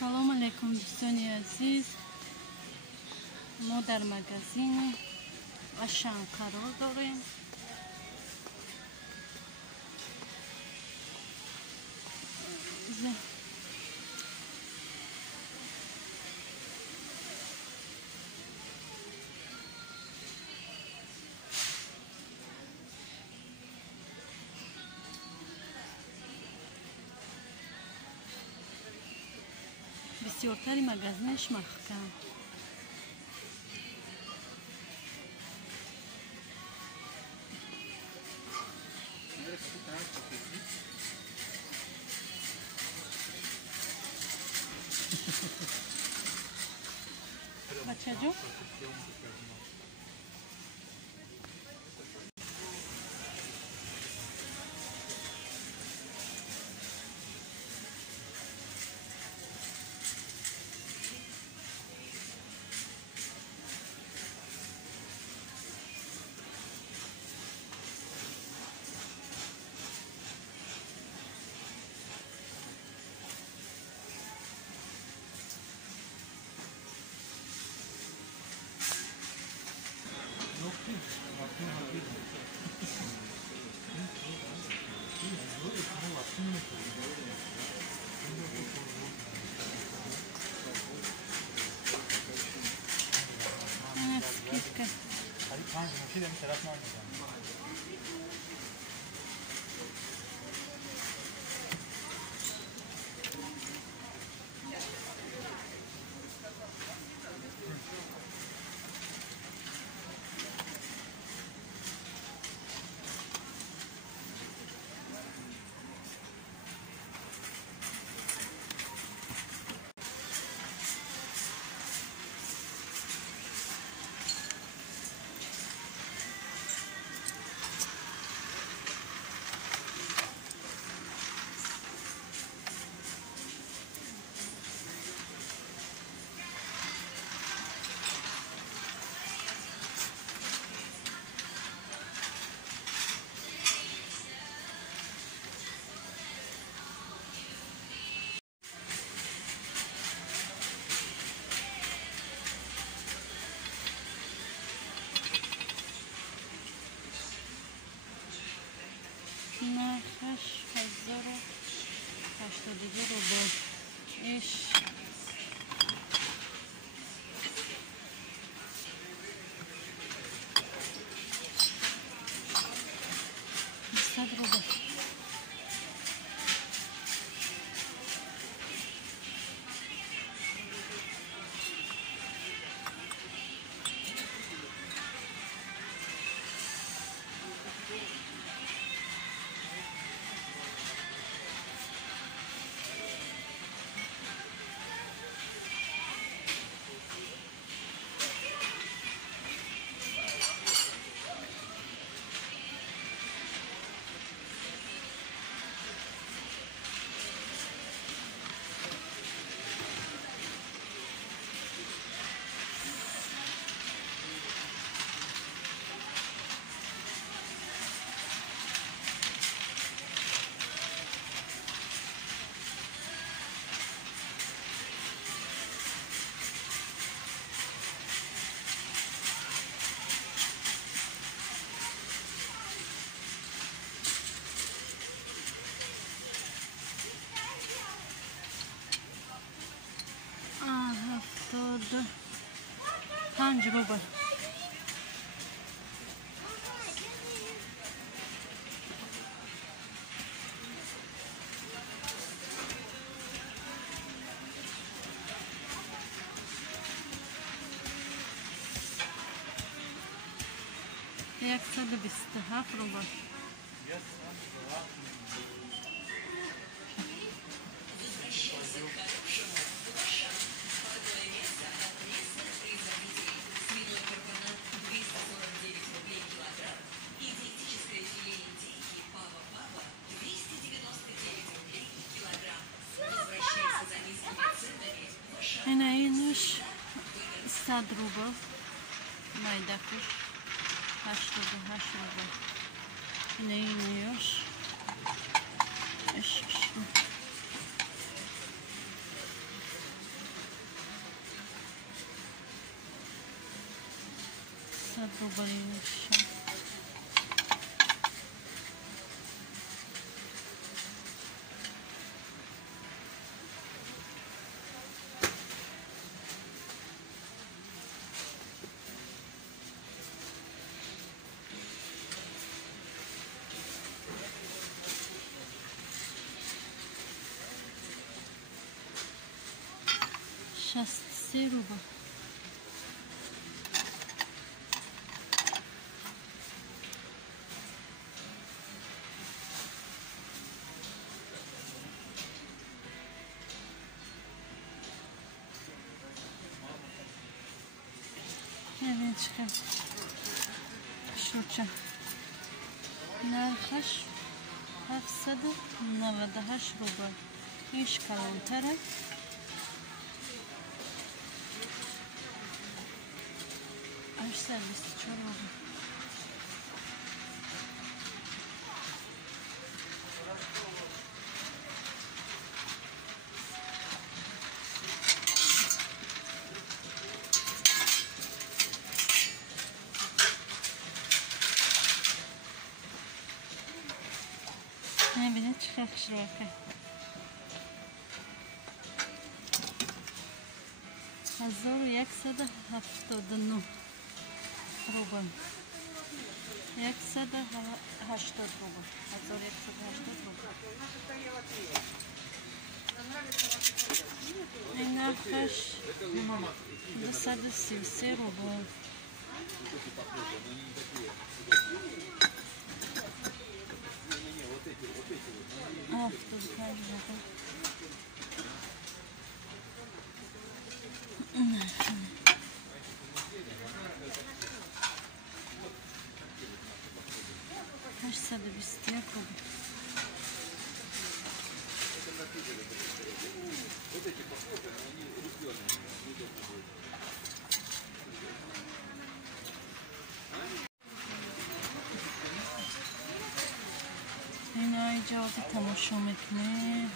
سلام علیکم دوستان عزیز. ما در مغازین اشان قرار داریم. بسیارتری مغازینش محکم. بچه جو نرخش 1082 روبل. ایش روبل. پنج روبل. یکصد و 27 روبل. اینش 100 روبل. مایده کش 88 روبل. اینش 80 рублей еще. Сейчас 3 рубля. Evechka. Shurcha. Narxash 798 рубль. Ish kalontere. Аж 74 рубля. ببینید چقدر شروعه 1179 روبل 180 روبل 1180 روبل این نرخش 233 روبل هفتاد و پنج روبل 821 روبل اینا اینجا تماشا میکنه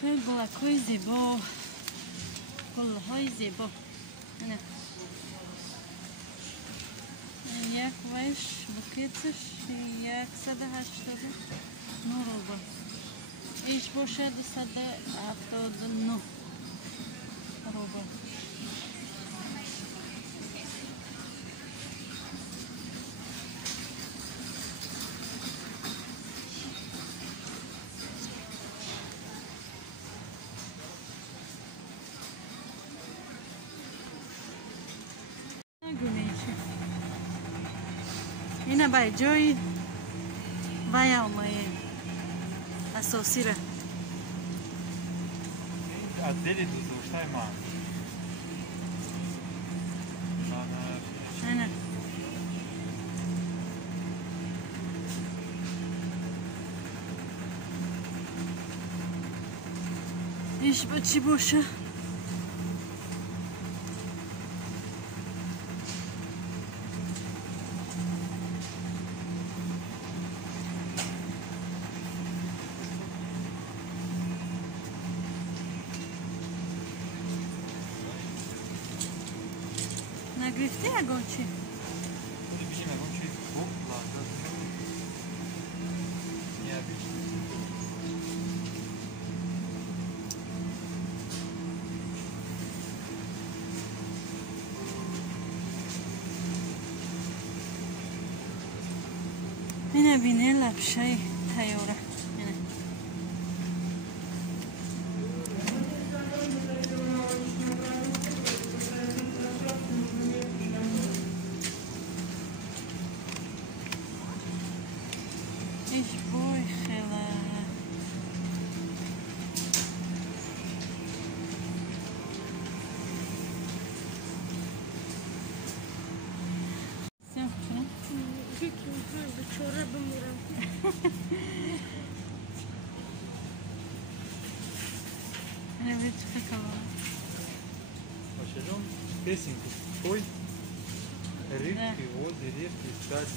خیلی بلک‌های زیبا گل‌های زیبا نه یک وش بکیتش 189 روبل ایش باشه 279 روبل اینه به جای بیامه اساسی را از دلی دوستای ما اینه ایش با چی باشه نگرفتی اگه چی؟ بودی بیشیم اگه چی؟ خوب لازم نیه بیشیم هنا بينيلا بشي تيورة هنا ايش بوي خلا بچوره بمورم انا بيت فكرة Facevamo spacing, poi ricchi, vuol dire stati.